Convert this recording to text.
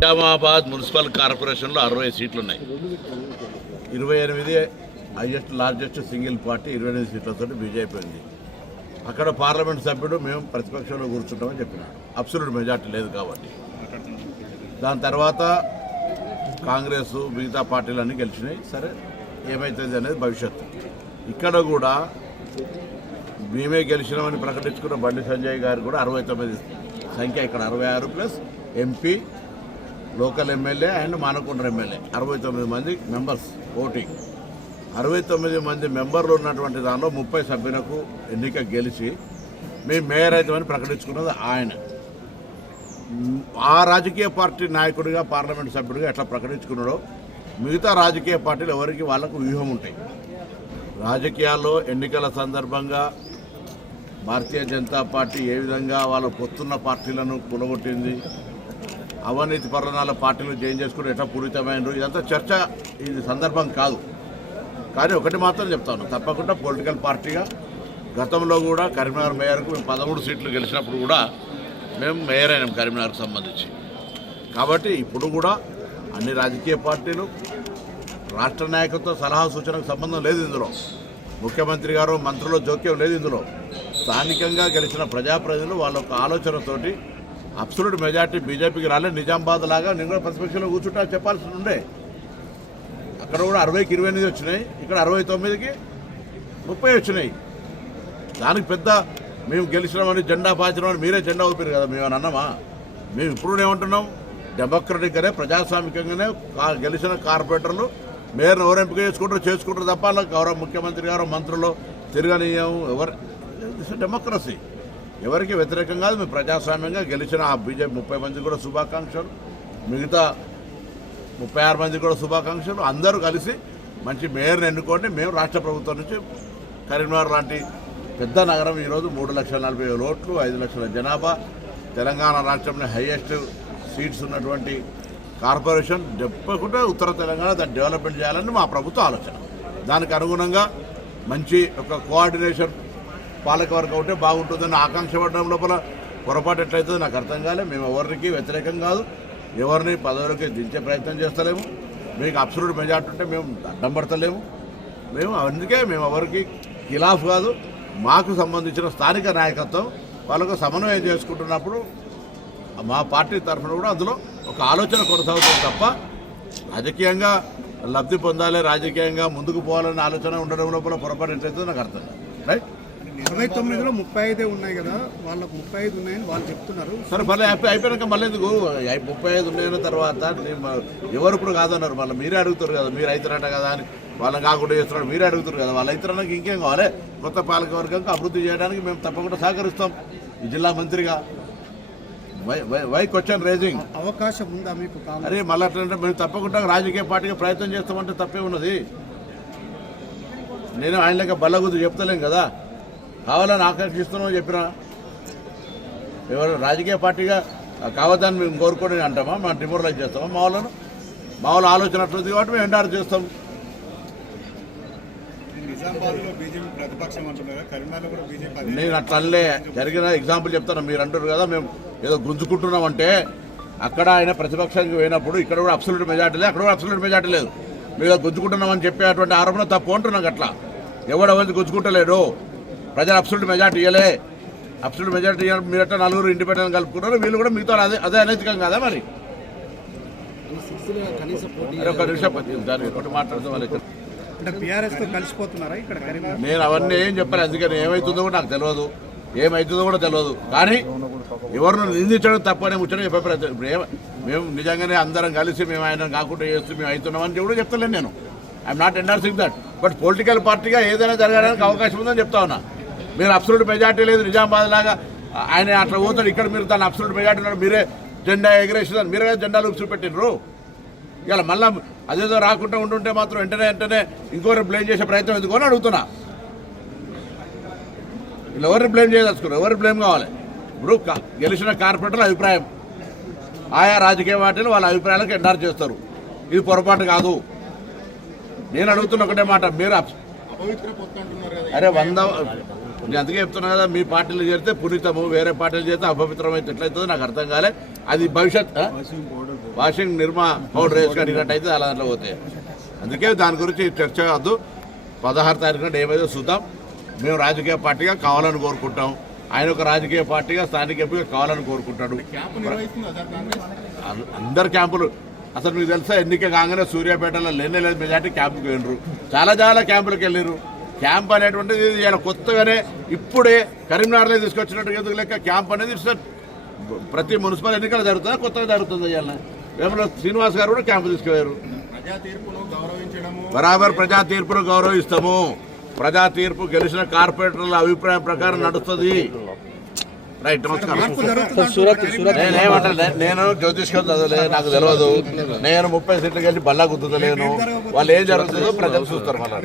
Nizamabad municipal కార్పొరేషన్లో 60 సీట్లు ఉన్నాయి. 28 హైయెస్ట్ లార్జెస్ట్ సింగిల్ పార్టీ 28 సీట్లతో బీజేపీ ఉంది. అక్కడ పార్లమెంట్ సభ్యుడు మేము ప్రతిపక్షంలో కూర్చుంటామని చెప్పినాడు. అబ్సల్యూట్ మెజార్టీ లేదు కాబట్టి. దాని తర్వాత కాంగ్రెస్ మిగతా పార్టీలన్నీ గెలిచినాయి. సరే ఏమవుతుంది అనేది భవిష్యత్తు. ఇక్కడ కూడా మేమే గెలిచినామని ప్రకటించుకున్న బండి సంజయ్ గారు కూడా 69 సంఖ్య, ఇక్కడ 66 plus MP, local MLA and Manakonda MLA 69 మంది మెంబర్స్ ఓటింగ్. 69 మంది మెంబర్లు ఉన్నటువంటి దానిలో 30 సభ్యులకు ఎన్నిక గెలిచి మేము మేయర్ అవుతామని ప్రకటించుకున్నది ఆయన. ఆ రాజకీయ పార్టీ నాయకుడిగా పార్లమెంట్ సభ్యుడిగా ఎట్లా ప్రకటించుకున్నాడో మిగతా రాజకీయ పార్టీలు ఎవరికి వాళ్ళకు వ్యూహం ఉంటాయి. రాజకీయాల్లో ఎన్నికల సందర్భంగా భారతీయ జనతా పార్టీ ఏ విధంగా వాళ్ళ పొత్తున్న పార్టీలను కూలగొట్టింది, అవినీతి పరణాల పార్టీలు జాయిన్ చేసుకుని ఎట్లా పూరితమైనరు, ఇదంతా చర్చ ఇది సందర్భం కాదు. కానీ ఒకటి మాత్రం చెప్తాను, తప్పకుండా పొలిటికల్ పార్టీగా గతంలో కూడా కరీంనగర్ మేయర్కు మేము 13 సీట్లు గెలిచినప్పుడు కూడా మేము మేయర్ అయినాం కరీంనగర్కు సంబంధించి. కాబట్టి ఇప్పుడు కూడా అన్ని రాజకీయ పార్టీలు రాష్ట్ర నాయకత్వ సలహా సూచనకు సంబంధం లేదు. ఇందులో ముఖ్యమంత్రి గారు మంత్రుల జోక్యం లేదు. ఇందులో స్థానికంగా గెలిచిన ప్రజాప్రతినిధులు వాళ్ళ ఒక ఆలోచనతోటి అబ్సల్యూట్ మెజార్టీ బీజేపీకి రాలేదు. నిజామాబాద్ లాగా నేను కూడా ప్రతిపక్షంలో కూర్చుంటా చెప్పాల్సి ఉండే. అక్కడ కూడా 60కి 28 వచ్చినాయి, ఇక్కడ 69కి 30 వచ్చినాయి. దానికి పెద్ద మేము గెలిచినామని జెండా పాచినామని మీరే జెండా ఊపారు కదా. మేము అన్నామా? మేము ఇప్పుడు ఏమంటున్నాం, డెమోక్రటిక్గానే ప్రజాస్వామికంగానే గెలిచిన కార్పొరేటర్లు మేయర్ను ఎవరు ఎంపిక చేసుకుంటారు తప్ప గౌరవ ముఖ్యమంత్రి గారు మంత్రులు తిరగనీయం ఎవరు. డెమోక్రసీ ఎవరికి వ్యతిరేకం కాదు. మేము ప్రజాస్వామ్యంగా గెలిచిన ఆ బీజేపీ 30 మంది కూడా శుభాకాంక్షలు, మిగతా 36 మంది కూడా శుభాకాంక్షలు. అందరూ కలిసి మంచి మేయర్ని ఎన్నుకోండి. మేము రాష్ట్ర ప్రభుత్వం నుంచి కరీంనగర్ లాంటి పెద్ద నగరం ఈరోజు 3,40,000 ఓట్లు, 5 లక్షల జనాభా, తెలంగాణ రాష్ట్రంలో హైయెస్ట్ సీట్స్ ఉన్నటువంటి కార్పొరేషన్ తప్పకుండా ఉత్తర తెలంగాణ దాన్ని డెవలప్మెంట్ చేయాలని మా ప్రభుత్వ ఆలోచన. దానికి అనుగుణంగా మంచి ఒక కోఆర్డినేషన్ పాలకవర్గం ఉంటే బాగుంటుందని ఆకాంక్ష పడడం లోపల పొరపాటు ఎట్లయితుందో నాకు అర్థం కాలే. మేము ఎవరికి వ్యతిరేకం కాదు, ఎవరిని పదవులకి దించే ప్రయత్నం చేస్తలేము. మీకు అబ్సల్యూట్ మెజార్టీ ఉంటే మేము అడ్డం పడతలేము. మేము అందుకే మేము ఎవరికి ఖిలాఫ్ కాదు. మాకు సంబంధించిన స్థానిక నాయకత్వం వాళ్ళకు సమన్వయం చేసుకుంటున్నప్పుడు మా పార్టీ తరఫున కూడా అందులో ఒక ఆలోచన కొనసాగుతుంది తప్ప రాజకీయంగా లబ్ధి పొందాలి, రాజకీయంగా ముందుకు పోవాలనే ఆలోచన ఉండడం లోపల పొరపాటు ఎట్లయితే నాకు అర్థం కాదు. రైట్. 29లో 35 ఉన్నాయి కదా, వాళ్ళకు 35 ఉన్నాయని వాళ్ళు చెప్తున్నారు. సరే మళ్ళీ అయిపోయాక మళ్ళీ ఎందుకు 35 ఉన్నాయన్న తర్వాత ఎవరు ఇప్పుడు కాదన్నారు. మళ్ళీ మీరే అడుగుతారు కదా, మీరు అవుతారట కదా అని వాళ్ళని కాకుండా చేస్తున్నాడు. మీరే అడుగుతారు కదా, వాళ్ళు అవుతారనకి ఇంకేం కావాలి. కొత్త పాలకవర్గంకి అభివృద్ధి చేయడానికి మేము తప్పకుండా సహకరిస్తాం. ఈ జిల్లా మంత్రిగా వై క్వశ్చన్ రేజింగ్ అవకాశం ఉందా మీకు? అరే మళ్ళీ అట్లంటే మేము తప్పకుండా రాజకీయ పార్టీగా ప్రయత్నం చేస్తామంటే తప్పే ఉన్నది. నేను ఆయన లెక్క బల్లగుద్దు చెప్తలేం కదా, కావాలని ఆకర్షిస్తున్నామని చెప్పినా. ఎవరు రాజకీయ పార్టీగా కావద్దని మేము కోరుకొని అంటామా? మేము డిమోరలైజ్ చేస్తామా? మా వాళ్ళ ఆలోచన అట్లుంది కాబట్టి మేము ఎండార్ చేస్తాం. నేను అట్లనే జరిగిన ఎగ్జాంపుల్ చెప్తాను. మీరు అంటారు కదా మేము ఏదో గుంజుకుంటున్నామంటే, అక్కడ ఆయన ప్రతిపక్షానికి పోయినప్పుడు ఇక్కడ కూడా అబ్సల్యూట్ మెజార్టీ లేదు, అక్కడ కూడా అబ్సల్యూట్ మెజార్టీ లేదు. మీరు గుంజుకుంటున్నామని చెప్పేటువంటి ఆరోపణ తప్పు అంటున్నాం. అట్లా ఎవరు గుంజుకుంటలేడు. ప్రజలు అబ్సల్యూట్ మెజార్టీ ఇవ్వలే. అబ్సల్యూట్ మెజార్టీ మీరు అట్లా 4 ఇండిపెండెంట్ కలుపుకున్నారు. వీళ్ళు కూడా మీతో అదే అనైతికం కదా మరి. ఒక నిమిషం ఒకటి మాట్లాడుతాం. అంటే బీఆర్ఎస్తో కలిసిపోతున్నారా ఇక్కడ? నేను అవన్నీ ఏం చెప్పాలి, అందుకని ఏమవుతుందో కూడా నాకు తెలియదు, ఏమవుతుందో కూడా తెలియదు. కానీ ఎవరిని నిందించడం తప్పనే ముచ్చడం చెప్పే ప్రయత్నం. ఇప్పుడు మేము నిజంగానే అందరం కలిసి మేము ఆయన కాకుండా చేస్తూ మేము అవుతున్నామని కూడా చెప్తలేను. నేను I'm not endorsing that. But political పార్టీగా ఏదైనా జరగడానికి అవకాశం ఉందని చెప్తా ఉన్నా. మీరు అబ్సల్యూట్ మెజార్టీ లేదు నిజామాబాద్ లాగా ఆయన అట్లా పోతాడు, ఇక్కడ మీరు తను అబ్సల్యూట్ మెజార్టీ ఉన్నాడు, మీరే జెండా ఎగరేసిందని మీరే జెండాలు చూపెట్టినరు. ఇలా మళ్ళీ అదేదో రాకుండా ఉంటుంటే మాత్రం వెంటనే ఇంకోరు బ్లేమ్ చేసే ప్రయత్నం ఎందుకు అని అడుగుతున్నా. వీళ్ళు ఎవరిని బ్లేమ్ చేయదలుచుకున్నారు? ఎవరు బ్లేమ్ కావాలి? ఇప్పుడు గెలిచిన కార్పొరేటర్ల అభిప్రాయం, ఆయా రాజకీయ పార్టీలు వాళ్ళ అభిప్రాయాలకు ఎండార్ చేస్తారు. ఇది పొరపాటు కాదు. నేను అడుగుతున్న ఒకటే మాట, మీరు అరే నేను అందుకే చెప్తున్నా కదా, మీ పార్టీలు చేరితే పునీతము, వేరే పార్టీలు చేస్తే అపవిత్రం అయితే ఎట్లయితుందో నాకు అర్థం కాలే. అది భవిష్యత్ వాషింగ్ నిర్మా పౌడర్ వేసుకొని అడిగినట్టు అయితే అలా దాంట్లో పోతాయి. అందుకే దాని గురించి చర్చ వద్దు. 16 తారీఖున ఏమైతే చూద్దాం. మేము రాజకీయ పార్టీగా కావాలని కోరుకుంటాం, ఆయన ఒక రాజకీయ పార్టీగా స్థానిక ఎంపీగా కావాలని కోరుకుంటాడు. అందరు క్యాంపులు అసలు మీకు తెలుసా, ఎన్నిక కాగానే సూర్యాపేటలో లేనే లేదు మెజార్టీ క్యాంపుకి వెళ్ళరు, చాలా క్యాంపులకు వెళ్ళారు. క్యాంప్ అనేటువంటిది ఇలా కొత్తగానే ఇప్పుడే కరీంనగర్లో తీసుకొచ్చినట్టు ఎందుకు లెక్క క్యాంప్ అనేది ప్రతి మున్సిపల్ ఎన్నికలు జరుగుతుందా కొత్తగా జరుగుతుంది. ఇవాళ వేమల శ్రీనివాస్ గారు కూడా క్యాంపు తీసుకుపోయారు. బరాబర్ ప్రజా తీర్పును గౌరవిస్తాము. ప్రజా తీర్పు గెలిచిన కార్పొరేటర్ల అభిప్రాయం ప్రకారం నడుస్తుంది. రైట్, నమస్కారం. నేనేమంటే నేను జ్యోతిష్కం చదవలే, నాకు తెలియదు. నేను 30 సీట్లు గెలిచి బల్లా గుర్తులేను. వాళ్ళు ఏం జరుగుతుందో ప్రజలు చూస్తారు మళ్ళీ.